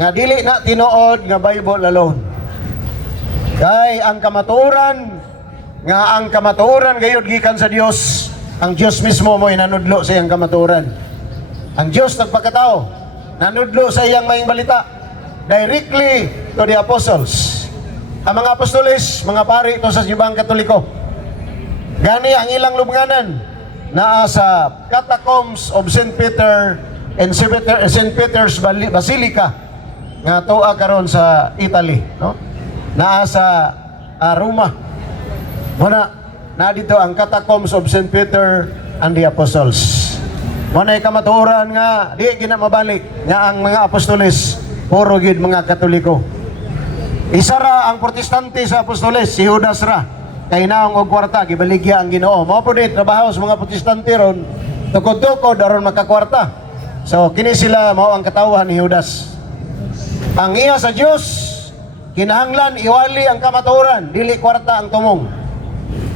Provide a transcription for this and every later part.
nga dili na tinuod nga Bible alone. Kay ang kamatuoran gayud gikan sa Dios. Ang Dios mismo mo nanudlo sa iyang kamatuoran. Ang Dios nagpakatao, nanudlo sa iyang maayong balita directly to the apostles. Ang mga apostoles, mga pari ito sa Simbahang Katoliko. Gani ang ilang lubnganan naa sa Catacombs of St. Peter and St. Peter's Basilica nga tuwa karon sa Italy, no? Naa sa Roma. Muna na dito ang Catacombs of St. Peter and the Apostles. Muna'y kamatuoran nga di gina mabalik nga ang mga apostoles puro gid mga Katoliko. Isa ra ang protestante sa apostoles, si Judas ra. Kay naong og kwarta gibaligya ang Ginoo. Mao po dit trabaho sa mga protestante ron, tukod-tukod aron makakwarta. So kini sila mao ang katawhan ni Judas. Ang iya sa Dios kinahanglan iwali ang kamatuoran, dili kwarta ang tumong.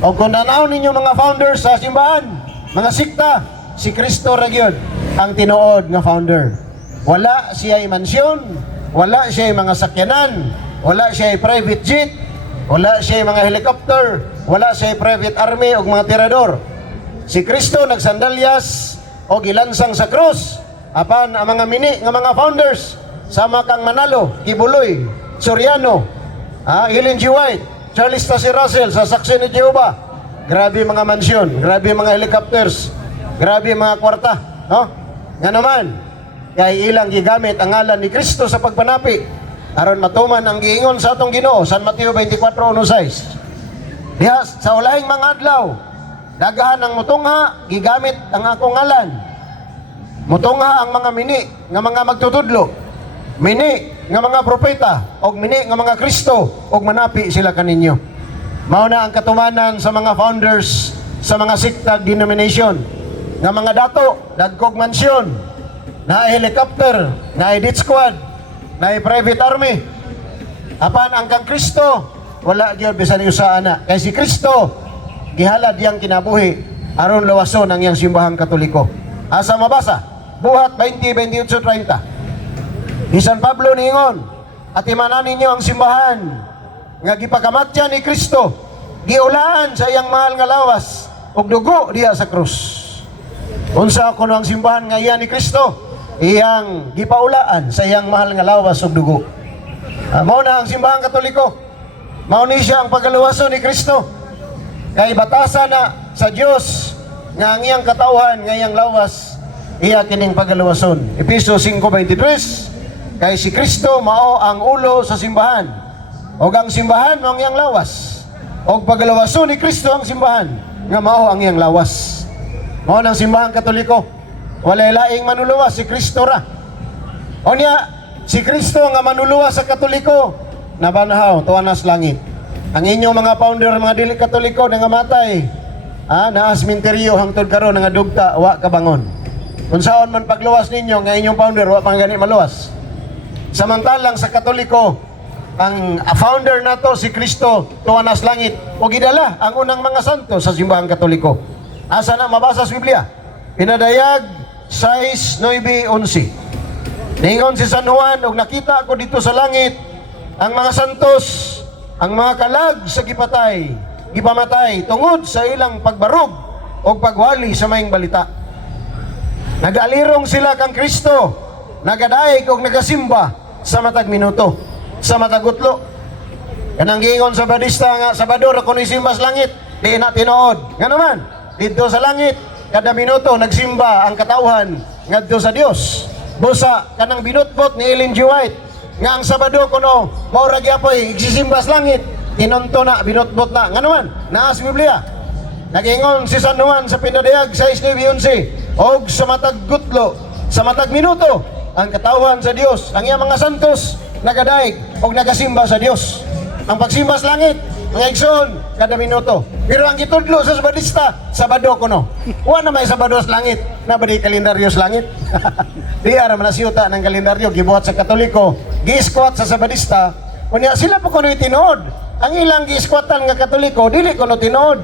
O kung nanaw ninyo mga founders sa simbahan, mga sikta, si Kristo ra gyud ang tinuod nga founder. Wala siya mansyon, wala siya mga sakyanan, wala siya private jet, wala siya mga helicopter, wala siya private army o mga tirador. Si Kristo nagsandalyas o gilansang sa krus. Apan ang mga mini nga mga founders, sama kang Manalo, Kibuloy, Soriano, Ellen G. White, Charles Taze Russell sa Saksi ni Jehovah. Grabe mga mansyon, grabe mga helicopters, grabe mga kwarta, no? Nga naman, kay ilang gigamit ang ngalan ni Kristo sa pagpanapi aron matuman ang giingon sa atong Ginoo, San Mateo 24:1-6. Diha sa ulahing mga adlaw, daghan ang mutungha, gigamit ang akong ngalan. Mutungha ang mga mini nga mga magtutudlo, mini nga mga propeta og mini nga mga Kristo og manapi sila kaninyo. Mao na ang katumanan sa mga founders sa mga siktag denomination nga mga dato dagkog mansyon, na helicopter, na death squad, na private army. Apan ang kang Kristo wala gyud bisan usa ana, kay si Kristo gihalad yang kinabuhi aron lawason ang iyang Simbahang Katoliko. Asa mabasa Buhat 20:28-30. Ni San Pablo niingon, at imanan ninyo ang simbahan nga gipakamatyan ni Kristo, giulaan sa iyang mahal nga lawas ug dugo diha sa krus. Unsa kuno ang simbahan nga iya ni Kristo, iyang gipaulaan sa iyang mahal nga lawas ug dugo. Mao na ang Simbahang Katoliko. Mao ni siya ang pagaluwason ni Kristo. Kay batasan na sa Dios nga ang iyang katawhan nga iyang lawas iya kining pagaluwason. Efeso 5:23. Kay si Kristo mao ang ulo sa simbahan, og ang simbahan mao ang iyang lawas, og pagalawason ni Kristo ang simbahan nga mao ang iyang lawas. Mao nang Simbahang Katoliko. Walay laing manuluwas, si Kristo ra. O niya, si Kristo nga manuluwas sa Katoliko, nabanhaw tuwa na sa langit. Ang inyong mga founder, mga dili Katoliko nga matay, naa sementeryo hangtod karon nga dugta wa kabangon. Unsaon man pagluwas ninyo nga inyong founder wa pang gani maluwas. Samantalang sa Katoliko, ang founder nato si Kristo tuwa na sa langit o gidala ang unang mga santo sa Simbahang Katoliko. Asa na mabasa sa Biblia? Pinadayag 6:9-11. Ningon si San Juan, og nakita ko dito sa langit ang mga santos, ang mga kalag sa gipamatay tungod sa ilang pagbarog o pagwali sa maayong balita. Nag-alirong sila kang Kristo, nagadaig o nagasimba sa matag minuto, sa matag utlo. Kanang giingon sa Badista nga, Sabador ako ni simba sa langit, di na tinuod. Nga naman, dito sa langit, kada minuto nagsimba ang katawhan ngadto sa Dios. Busa kanang binutbot ni Ellen G. White nga ang Sabado kuno mao ra gyapon igsisimba sa langit, tinunto na, binutbot na. Nga naman, naa sa Biblia. Nag-ingon si San Juan sa Pinadayag 6:9-11, og sa matag gutlo, sa matag minuto, ang katawhan sa Dios, ang iyang mga santos nagadaig og nagasimba sa Dios. Ang pagsimba sa langit, mga igsoon, kada minuto. Pero ang gitudlo sa Sabadista, Sabado kuno. Wa na may Sabado sa langit, na ba di kalendaryo sa langit? Di ara man siyuta ng kalendaryo gibuhat sa Katoliko, gi-squat sa Sabadista, unya sila pa kuno tinuod. Ang ilang gi-squatan nga Katoliko, dili kuno tinuod.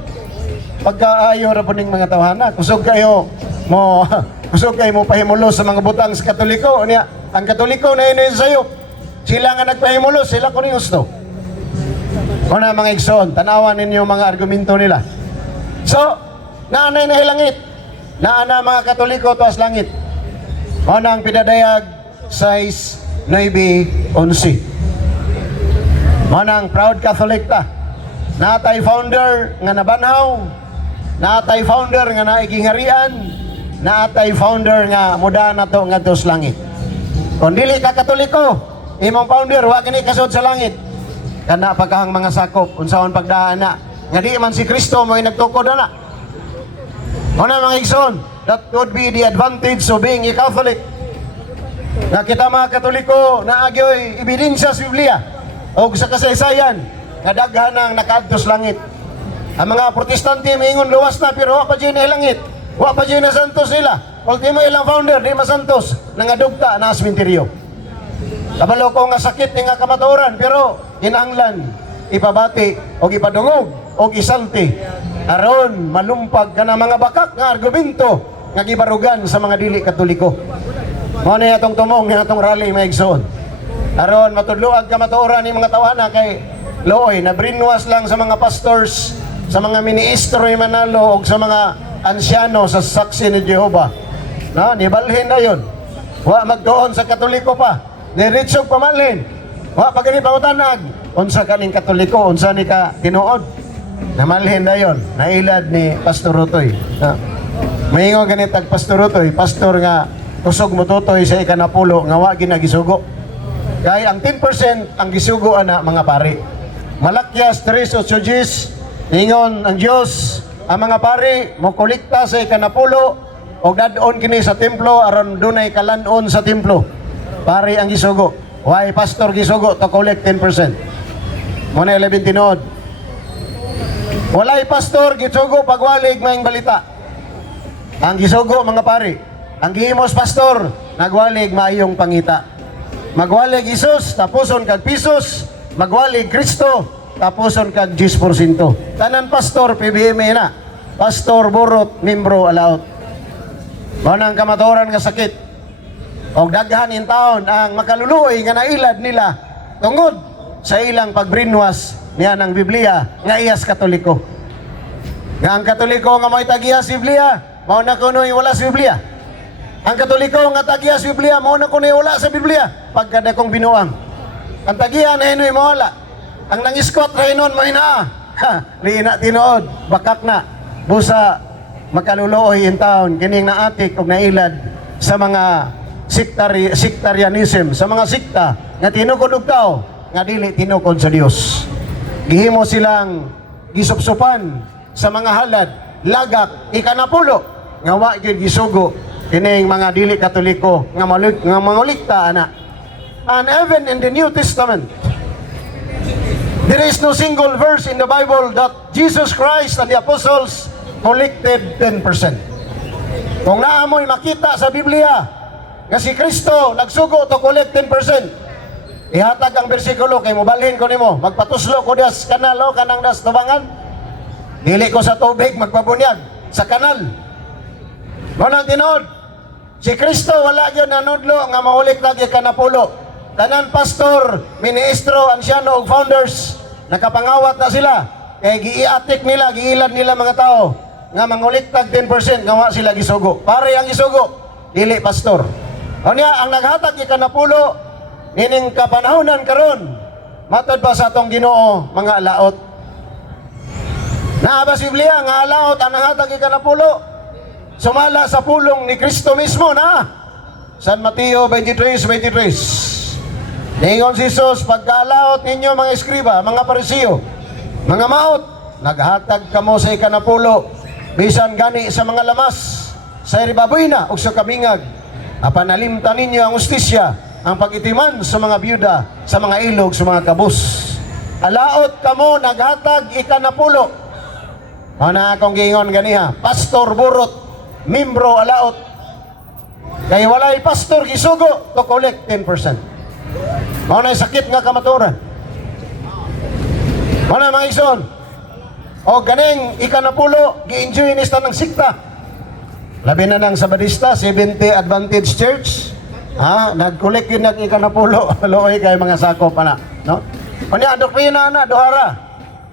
Pagkaayo ra po ning mga tawhana, kusog kayo mo pahimulos sa mga butang sa Katoliko. Unya, ang Katoliko na ino sayo, Sila nga nagpahimulos, sila kuning gusto. Una mga igsoon, tanawan ninyo mga argumento nila. So, naanay na hilangit. Naana mga Katoliko tuas langit. Una ang pinadayag 6, 9, 11. Una ang proud Catholic ta. Natay founder nga nabanhaw. Natay founder nga naigingarian. Natay founder nga muda na to nga sa langit. Kung dili ka Katoliko, imong founder, wa kini kasod sa langit. Kana pagkahang mga sakop, unsaon pagdaan na. Nga di man si Kristo mo nagtukod na. Una mga igsoon, that would be the advantage of being a Catholic. Nga kita mga Katoliko, naagyoy ebidensya sa Biblia o sa kasaysayan, nga daghan ang nakaadto sa langit. Ang mga Protestante maingon luwas na, pero wa pa dyan na langit. Wa pa dyan na santos nila. Ultimo ilang founder, di masantos, nangadugta na asminteryo. Kabalo ko nga sakit ni nga kamatuoran, pero kinahanglan ipabati o ipadungog o isalti aron malumpag ka na mga bakak nga argumento nga gibarugan sa mga dili Katoliko. Mo na atong tumong ni atong rally mga igsoon. Aron matudloag kamatuoran ni mga tawana kay looy na brainwash lang sa mga pastors, sa mga ministro ni Manalo o sa mga ansyano sa Saksi ni Jehova. No, nibalhin na yun. Wa magtuon sa Katoliko pa. Niritsog pamalhin. Wa pagani pangutanag. Unsa kaning Katoliko, unsa ni ka tinuod? Namalhin na yon. Nailad ni Pastor Rutoy. Maingon ganit ag Pastor Rutoy, pastor nga kusog mo tutoy sa ikanapulo nga wa ginagisugo. Kay ang 10% ang gisugo ana mga pari. Malakyas 3:8 ingon ang Dios ang mga pari mo kolekta sa ikanapulo o dadon kini sa templo aron dunay kalanon sa templo. Pari ang gisugo. Why pastor gisugo to collect 10%. Muna 11 tinuod. Walay pastor gisugo pagwalig maing balita. Ang gisugo mga pari. Ang gihimos pastor nagwalig maayong pangita. Magwalig Isus tapuson kag pisos, magwalig Kristo tapuson kag 10%. Tanan pastor PBM na. Pastor burot membro alaot. Mao nang kamatuoran nga sakit. O daghan in taon ang makaluluoy nga nailad nila tungod sa ilang pag-brainwash niya ng Biblia nga iyas Katoliko. Nga ang Katoliko nga may tagiyas Biblia, mao na kuno'y wala sa Biblia. Ang Katoliko nga tagiyas Biblia, mao na kuno'y wala sa Biblia. Pagkada kong binuang. Ang tagiya na hino'y mawala. Ang nangiskot na hinon mo hina. Liina tinuod, bakak na. Busa makaluluoy in taon, kining naatik o nailad sa mga sectarianism, sa mga sikta nga tinukod og tao nga dili tinukod sa Dios. Gihimo silang gisupsupan sa mga halad, lagak, ikanapulo nga wa gyud gisugo kining mga dili Katoliko nga mangulikta ana. And even in the New Testament, there is no single verse in the Bible that Jesus Christ and the apostles collected 10%. Kung naamoy makita sa Biblia nga si Kristo nagsugo to collect 10%. Ihatag ang bersikulo kay mobalhin ko nimo, magpatuslo ko das kanal o kanang das tubangan. Dili ko sa tubig magpabunyag sa kanal. Manang tinuod, si Kristo wala gyud nanudlo nga mahulik lagi kanapulo. Tanan pastor, ministro, ansyano ug founders nakapangawat na sila. Kay giiatik nila, giilad nila mga tao nga manguliktag 10% nga wa sila gisugo. Pare ang gisugo, dili pastor. O niya, ang naghatag ikanapulo, nining kapanahonan karon, matod pa sa atong Ginoo mga alaot. Naaba sa Biblia, nga alaot ang naghatag ikanapulo, sumala sa pulong ni Kristo mismo na. San Mateo 23:23. Ningon si Jesus, pagkaalaot ninyo mga eskriba, mga parisiyo, mga maot, naghatag kamo sa ikanapulo, bisan gani sa mga lamas, sa iribaboy na o sa kabingag. Apanalimtan ninyo ang ustisya, ang pag-itiman sa mga byuda, sa mga ilog, sa mga kabus. Alaot kamo naghatag ikanapulo. Ana akong giingon ganiha, pastor burot, membro alaot. Kay walay pastor gisugo to collect 10%. Mao na sakit nga kamatuoran. Mao na mga igsoon. O ganing ikanapulo gi-enjoy ni ng sikta. Labi na ng Sabadista, 70 Advantage Church, Ha, nagkulik yun ikanapulo, luoy kay mga sakop ana, no? Unya doktrina na duhara.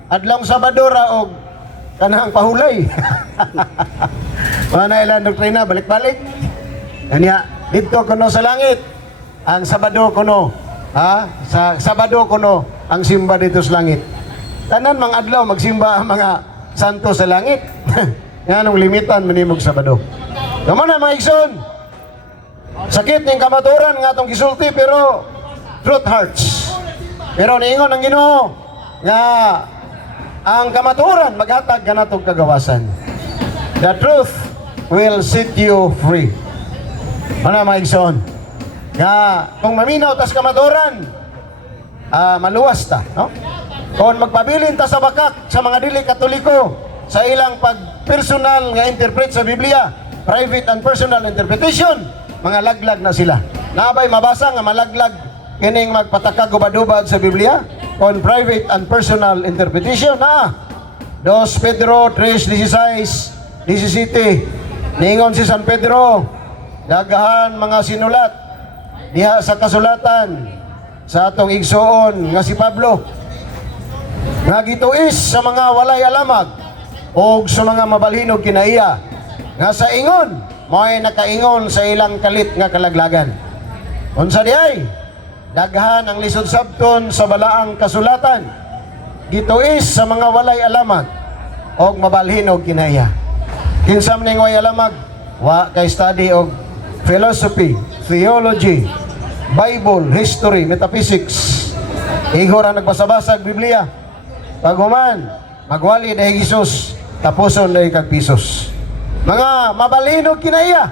Adlong Sabadora og kanang pahulay. Mana ilang doktrina balik-balik. Kanya dito kuno sa langit ang Sabado kuno. Ha? Sa Sabado kuno ang simba dito sa langit. Tanan mga adlaw magsimba ang mga santo sa langit. Nganong limitan manimog Sabado. Kamo na mga igsoon. Sakit ning kamaturan nga atong gisulti pero truth hurts. Pero niingon ang Ginoo nga ang kamaturan maghatag kanatong kagawasan. The truth will set you free. Ano mga igsoon? Nga kung maminaw tas kamaturan, maluwas ta, no? Kung magpabilin ta sa bakak sa mga dili Katoliko sa ilang pag-personal nga interpret sa Biblia, private and personal interpretation, mga laglag na sila. Naabay mabasa nga malaglag kining magpatakag ubad-ubad sa Biblia on private and personal interpretation na 2 Pedro 3:16, 17. Ningon si San Pedro, dagahan mga sinulat diha sa kasulatan sa atong igsoon nga si Pablo nga gituis sa mga walay alamag o sa mga mabalhinog kinaiya nga sa ingon mo'y nakaingon sa ilang kalit nga kalaglagan. Unsa diay? Daghan ang lisod sabton sa balaang kasulatan. Gituis sa mga walay alamag og mabalhinog kinaiya. Kinsa man ning walay alamag? Wa kay study og philosophy, theology, Bible, history, metaphysics. Igor ang nagbasa-basa og Biblia. Paghuman, magwali dahil Jesus, tapuson dahil kagpisos. Mga mabalhinog kinaiya.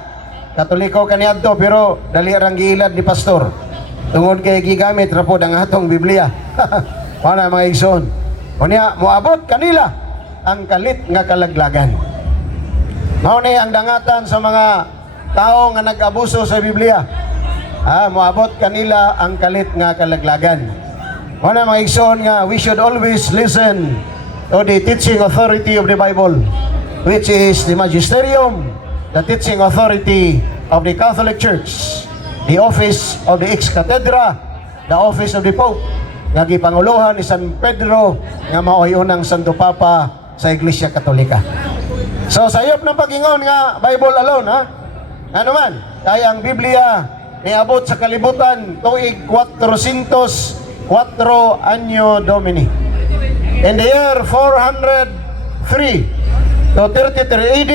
Katoliko kaniadto pero dali arang giilad ni pastor. Tungod kay gigamit ra pod ang atong Biblia. Para mga igsoon. Unya moabot kanila ang kalit nga kalaglagan. Mao ni ang dangatan sa mga tao nga nag-abuso sa Biblia. Moabot kanila ang kalit nga kalaglagan. Mao na mga igsoon nga we should always listen to the teaching authority of the Bible, which is the magisterium, the teaching authority of the Catholic Church, the office of the ex-cathedra, the office of the Pope, nga gipanguluhan ni San Pedro nga mao'y unang Santo Papa sa Iglesia Katolika. So sayop ng pag-ingon nga Bible alone, ha? Ano man, kaya ang Biblia niabot sa kalibutan tuig 404 Anno Domini. In the year 403 to 33 AD,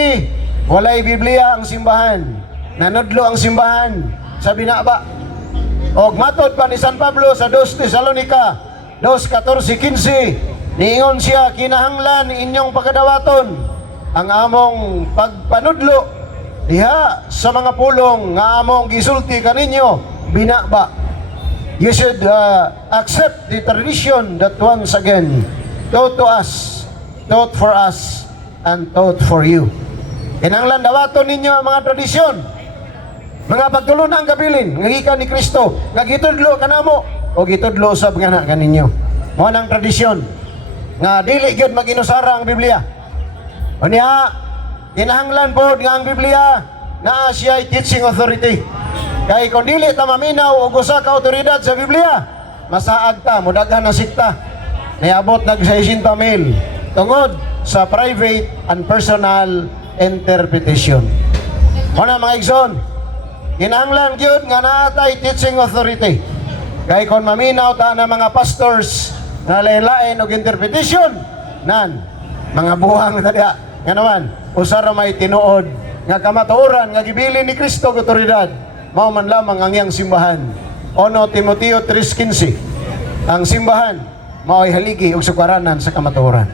walay Biblia ang simbahan. Nanudlo ang simbahan sa binaba. Og matod pa ni San Pablo sa 2 Tesalonica 2:14-15, niingon siya, kinahanglan inyong pagkadawaton ang among pagpanudlo diha sa mga pulong nga among gisulti kaninyo binaba. You should accept the tradition that once again taught to us, taught for us, and taught for you. Kinahanglan dawaton ninyo ang mga tradisyon, mga pagtulon ang kabilin nga gikan ni Kristo nga gitudlo kanamo o gitudlo usab nga na kaninyo. Mao nang tradisyon nga dili gyud mag-inusara ang Biblia. Unya kinahanglan pod nga ang Biblia naa siya teaching authority. Kay kung dili ta maminaw og usa ka awtoridad sa Biblia, masaag ta mudaghan na sikta. Niabot nag 60,000 tungod sa private and personal interpretation. Muna mga igsoon, kinahanglan gyud nga naatay teaching authority. Kay kung maminaw ta na mga pastors na lain-lain og interpretation, nan mga buhang na diha. Nga naman, usara may tinuod nga kamatuoran nga gibilin ni Kristo og otoridad, mao man lamang ang iyang simbahan. 1 Timoteo 3:15, ang simbahan mao'y haligi og sukaranan sa kamatuoran.